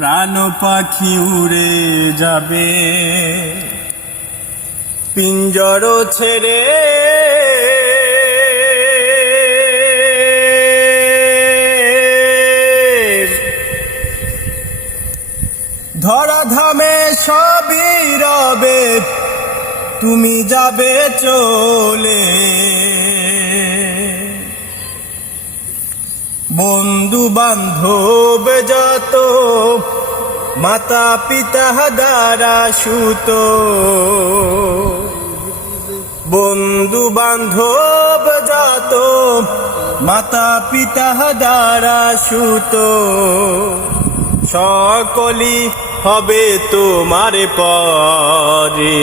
প্রাণ পাখি উড়ে যাবে পিঞ্জর ছেড়ে, ধরাধামে সবই রবে তুমি যাবে চলে। বন্ধু বান্ধব যত মাতা পিতা দ্বারা সুত, বন্ধু বান্ধব যত মাতা পিতা দ্বারা সুত, সকলই হবে তোমার পরে।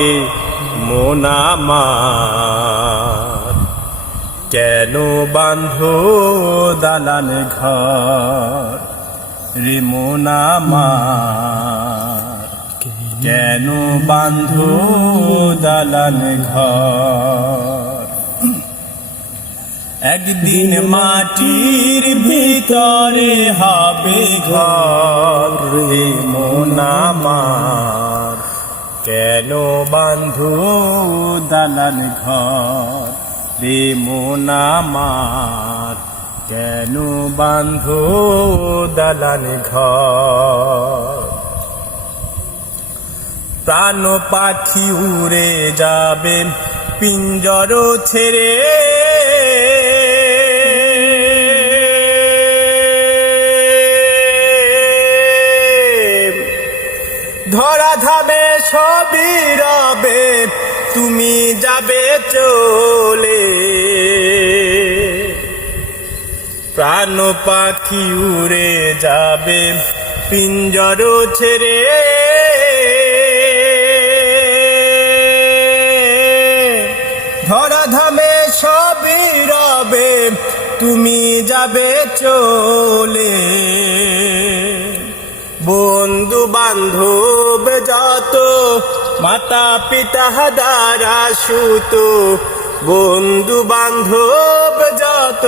মন আমার কেন বাঁধো দালান ঘর রে, মন আমার কেন বাঁধো দালান ঘর। একদিন মাটির ভিতরে হবে ঘর রে, মন আমার কেন বাঁধো দালান ঘর রে, মন আমার কেন বাঁধো দালান ঘর। প্রাণ পাখি উড়ে যাবে পিঞ্জর ছেড়ে, ধরাধামে সবই রবে তুমি যাবে চলে। প্রাণ পাখি উড়ে যাবে পিঞ্জর ছেড়ে, ধরাধামে সবই রবে তুমি যাবে চলে। বন্ধু বান্ধব যত মাতা পিতা দ্বারা সুত, বন্ধু বান্ধব যত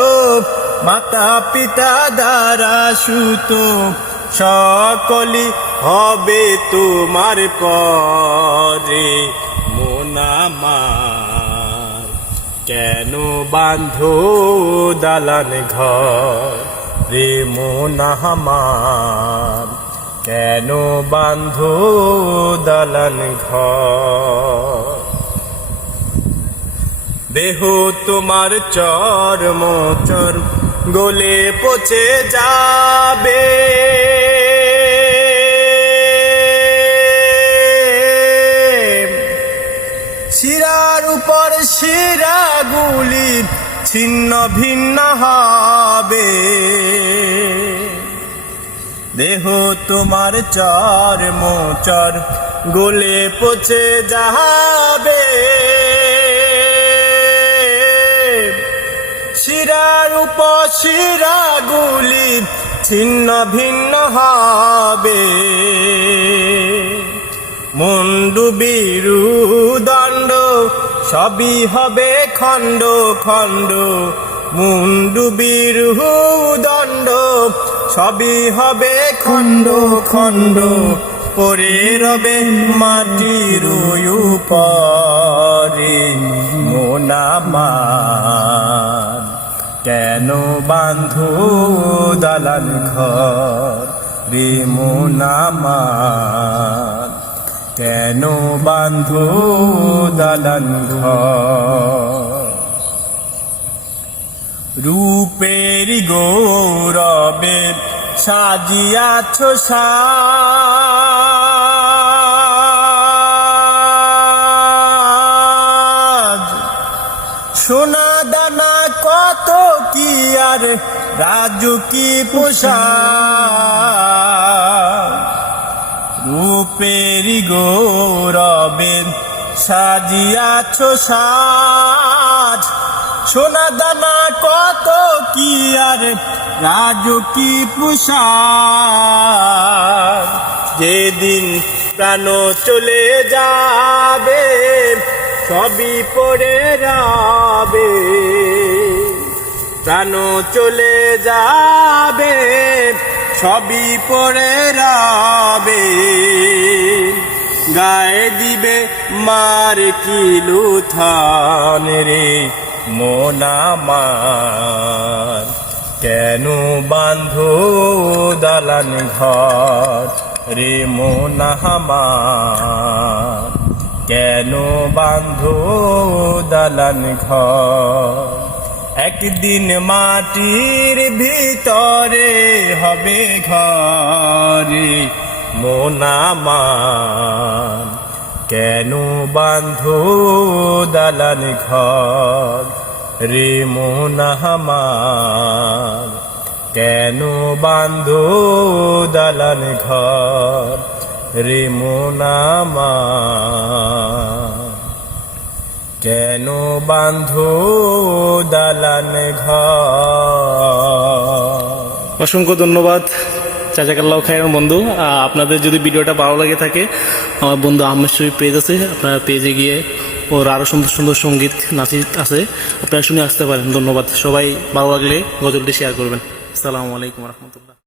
মাতা পিতা দ্বারা সুত, সকলই হবে তোমার পরে। মন আমার কেন বাঁধো দালান ঘর রে, মন আমার কেন বাঁধো দালান ঘর। দেহ তোমার চর্ম চর গলে পচে যাবে, শিরার উপর শিরাগুলি ছিন্ন ভিন্ন হবে। দেহ তোমার চর্ম চর গলে পচে যাবে, শিরার উপর শিরাগুলি ছিন্ন ভিন্ন হবে। মুন্ডু বিরু দণ্ড সবই হবে খণ্ড খণ্ড, মুন্ডু বিরু দণ্ড সবই হবে খণ্ড খণ্ড। পরে রবে মাটির উপরে, মন আমার কেন বাঁধো দালান ঘর রে, মন আমার কেন বাঁধো দালান ঘর। রূপের গৌরবে সাজিয়াছ সাজ, সোনা দানা কত কি আর রাজু কি পোশাক। রূপের গৌরবে সাজিয়াছ সাজ, সোনা দানা কত কি আর রাজু কি পোশাক। যেদিন প্রাণ চলে যাবে সবই পড়ে রবে, প্রাণ চলে যাবে সবই পড়ে রবে গায়ে দিবে মার কিলু থান রে মন আমার কেন বাঁধো দালান ঘর রে মন আমার কেন বাঁধো দালান ঘর একদিন মাটির ভিতরে হবে ঘরে মন আমার কেন বাঁধো দালান ঘর রে মন আমার কেন বাঁধো দালান ঘর রে মন আমার কেন বাঁধো দালান ঘর। অসংখ্য ধন্যবাদ চাচাকাল্লাহ খায়ের বন্ধু। আপনাদের যদি ভিডিওটা ভালো লাগে থাকে, আমার বন্ধু আহমেদ শরীফ পেজ আছে, আপনারা পেজে গিয়ে ওর আরও সুন্দর সুন্দর সঙ্গীত নাচিত আছে, আপনারা শুনে আসতে পারেন। ধন্যবাদ। সবাই ভালো লাগলে গজলটি শেয়ার করবেন। আসসালামু আলাইকুম রহমতুল্লাহ।